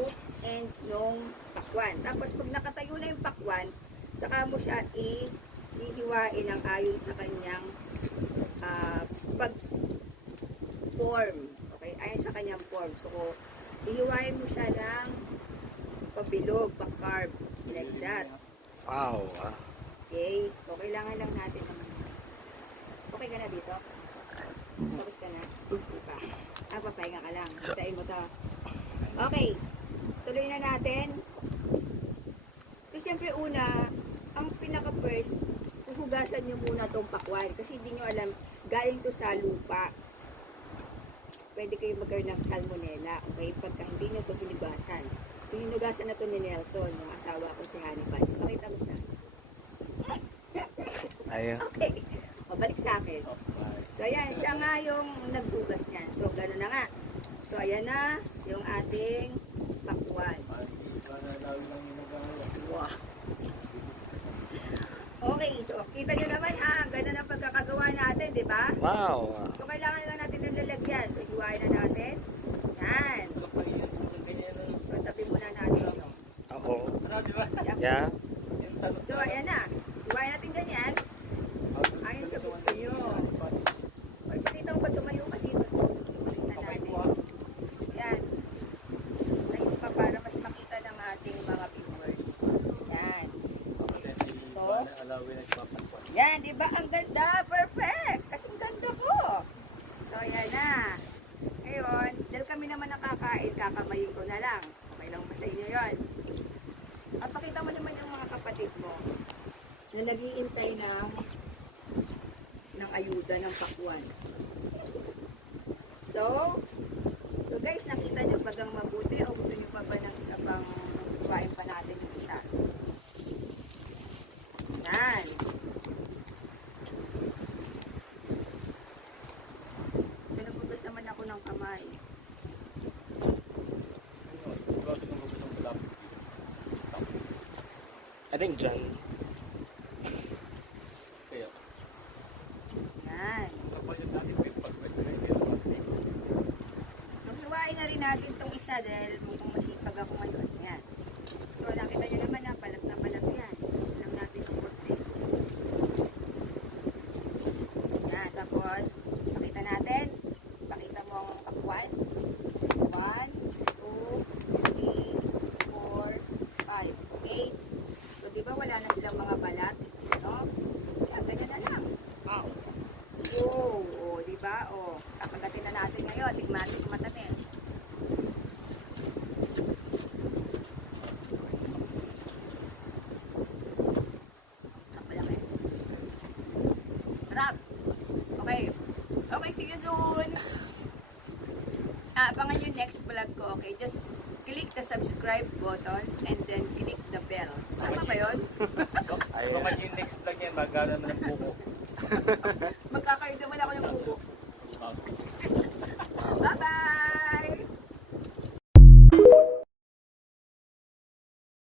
both ends nung pakwan. Tapos pag nakatayo na yung pakwan, saka mo siya ihiwain ng ayon sa kanyang pag-form. Okay? Ayon sa kanyang form. So, ihiwain mo siya ng pabilog, pa-carb. Like that. Wow. Okay? So, kailangan lang natin ng... Okay ka na dito? Tapos ka na? Diba? Papahinga ka lang. Hitain mo to. Okay. Tuloy na natin. So, siyempre una, ang pinaka-first, huhugasan nyo muna itong pakwan. Kasi hindi nyo alam, galing to sa lupa. Pwede kayo magkaroon ng salmonella. Okay? Pagka hindi nyo ito hinugasan. So, hinugasan na ito ni Nelson, yung asawa ko si Hannibal. So, pakita mo siya. Ayun. Okay. Mabalik sa akin. So, ayan. Siya nga yung naghugas niyan. So, gano'n na nga. So, ayan na yung ating pakwan. Wow. Okay. So, kita nyo naman, gano'n ang pagkakagawa natin, di ba? Wow. So, kailangan lang natin ng lalagyan. So, hiwain na natin. Yan. So, tabi muna natin. Ako. Yeah. So, ayan na. Hiwain natin ganyan. Ayon sa gusto nyo. O, pakita mo ba tumayo ka dito? Balik na natin. Yan. Ay, pa para mas makita ng ating mga viewers. Yan. Ito. Yan, di ba? Ang ganda. Perfect. Kasi ang ganda ko. So, ayan na. Ngayon, dahil kami naman nakakain, kakamayin ko na lang. Okay lang ba sa inyo yun? At pakita mo naman yung mga kapatid mo na nag-iintay ng ayuda ng pakwan. So guys, nakita nyo bagang mabuti o gusto nyo pa ba ng isa pang kuhain pa natin yung isa? Yan. So nagbugas naman ako ng kamay. I think dyan. Yan. So hiwain na rin natin itong isa dahil mukhang masipag ako ngayon. Yan. So nakita nyo naman na balat yan. Alam natin ang korte. Yan. Tapos pakita natin. Pakita mo ang pakwan. 1, 2, 3, 4, 5, 8. So di ba wala na silang mga balat? No? Yan, ganyan na lang. Wow. Oh, di ba? Oh, kakagatin na natin ngayon. Tignan natin kung matamis. Sarap pala kayo. Sarap. Okay. Okay, see you soon. Abangan yung next vlog ko, okay? Just click the subscribe button and then click the bell. Tama ba yun? Baka yung next vlog yan, magkano naman ang buko. Magkakain naman ako ng buko.